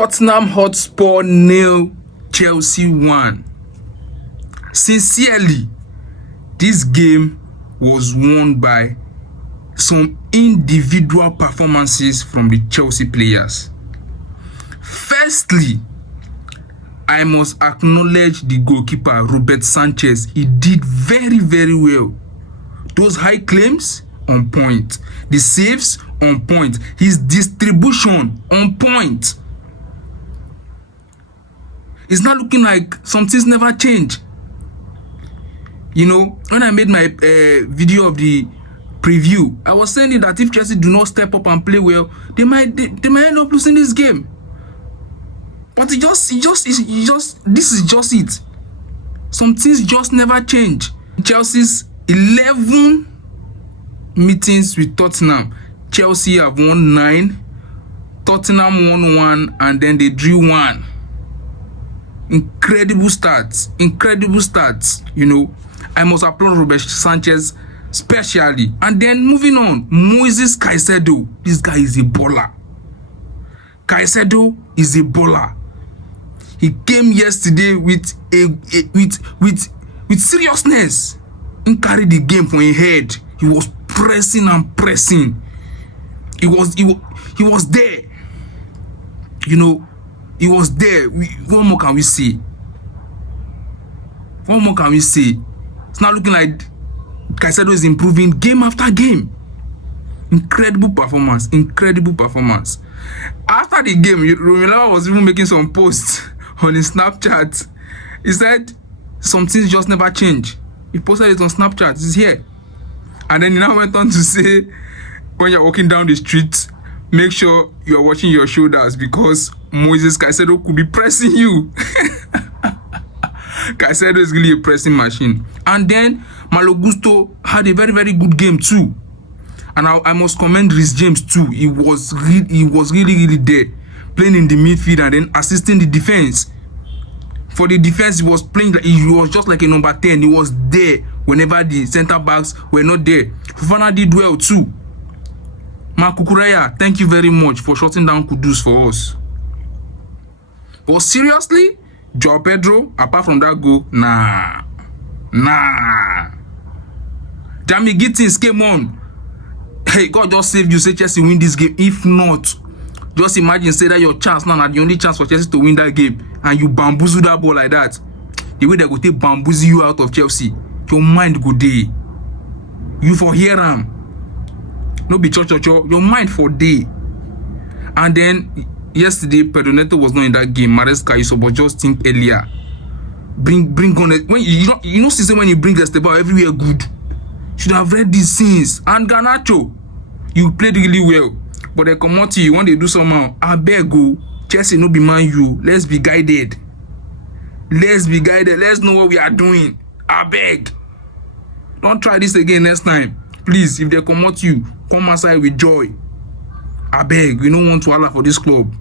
Tottenham Hotspur 0, Chelsea 1. Sincerely, this game was won by some individual performances from the Chelsea players. Firstly, I must acknowledge the goalkeeper, Robert Sanchez. He did very, very well. Those high claims, on point. The saves, on point. His distribution, on point. It's not looking like some things never change. You know, when I made my video of the preview, I was saying that if Chelsea do not step up and play well, they might end up losing this game. But this is just it. Some things just never change. Chelsea's 11 meetings with Tottenham, Chelsea have won 9, Tottenham won 1, and then they drew 1. Incredible stats, you know. I must applaud Robert Sanchez specially. And then moving on, Moises Caicedo. This guy is a baller. Caicedo is a baller. He came yesterday with seriousness and carried the game for his head. He was pressing and pressing. He was there. You know, he was there. What more can we say? What more can we say? It's not looking like Caicedo is improving game after game. Incredible performance. After the game, Romelu was even making some posts on his Snapchat. He said some things just never change. He posted it on Snapchat. It's here. And then he now went on to say, when you're walking down the street, make sure you're watching your shoulders because Moises Caicedo could be pressing you. Caicedo is really a pressing machine. And then Malo Gusto had a very, very good game too. And I must commend Reece James too. He was really there, playing in the midfield and then assisting the defense. For the defense, he was playing. He was just like a number 10. He was there whenever the center backs were not there. Fofana did well too. Marc Cucurella, thank you very much for shutting down Kudus for us. But seriously, Joao Pedro, apart from that goal, nah. Jamie Gittins came on. Hey, God just saved you. Say Chelsea win this game. If not, just imagine say that your chance now, the only chance for Chelsea to win that game, and you bamboozle that ball like that. The way they go take bamboozle you out of Chelsea, your mind go day. You for hear them. No be cho. Your mind for day. And then yesterday, Pedro Neto was not in that game. Maresca, you but just think earlier. Bring on it. When you know, since when you bring Esteban everywhere good. Should have read these scenes. And Garnacho, you played really well. But they come out to you when they do somehow. I beg you, Chelsea no be Man U. Let's be guided. Let's know what we are doing. I beg. Don't try this again next time. Please, if they come out to you, come outside with joy. I beg. We don't want to allow for this club.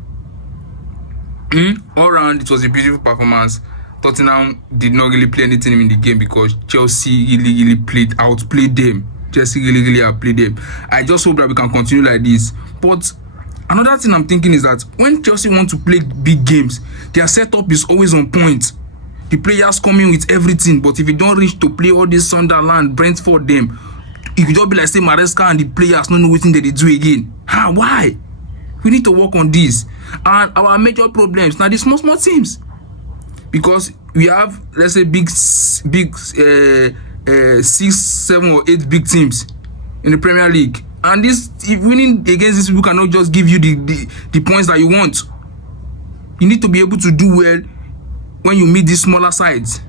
All around, it was a beautiful performance. Tottenham did not really play anything in the game because Chelsea really outplayed them. Chelsea really outplayed them. I just hope that we can continue like this. But another thing I'm thinking is that when Chelsea want to play big games, their setup is always on point. The players come in with everything, but if you don't reach to play all this Sunderland, Brentford, them, it could just be like say Maresca and the players don't know what they do again. Why? We need to work on this. And our major problems now, the small teams. Because we have, let's say, big 6, 7, or 8 big teams in the Premier League. And this, if winning against these people cannot just give you the points that you want. You need to be able to do well when you meet these smaller sides.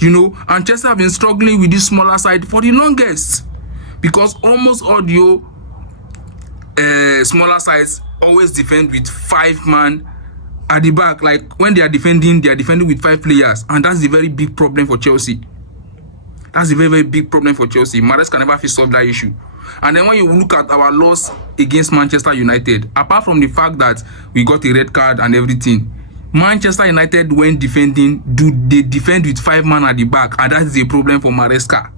You know, and Chelsea have been struggling with this smaller side for the longest. Because almost all the smaller sides always defend with 5 man at the back. Like when they are defending with 5 players, and that's a very big problem for Chelsea. That's a very, very big problem for Chelsea. Mahrez can never solve that issue. And then when you look at our loss against Manchester United, apart from the fact that we got a red card and everything, Manchester United, when defending, they defend with 5 men at the back, and that is a problem for Maresca.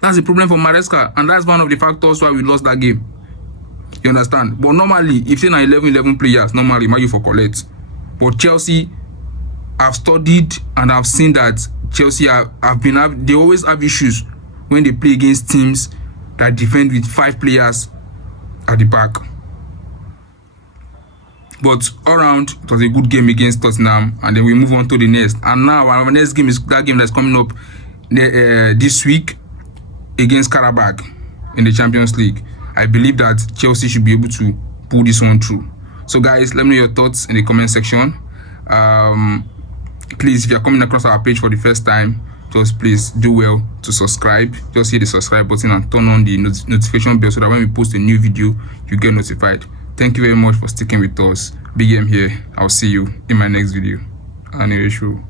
That's a problem for Maresca, and that's one of the factors why we lost that game. You understand? But normally, if you're 11 players, normally you for collect. But Chelsea, I've studied and I've seen that Chelsea they always have issues when they play against teams that defend with 5 players at the back. But all around, it was a good game against Tottenham, and then we move on to the next. And now our next game is that game that's coming up this week against Karabakh in the Champions League. I believe that Chelsea should be able to pull this one through. So guys, let me know your thoughts in the comment section. Please, if you're coming across our page for the first time, just please do well to subscribe. Just hit the subscribe button and turn on the notification bell so that when we post a new video, you get notified. Thank you very much for sticking with us. Big M here. I'll see you in my next video. Anyway, show.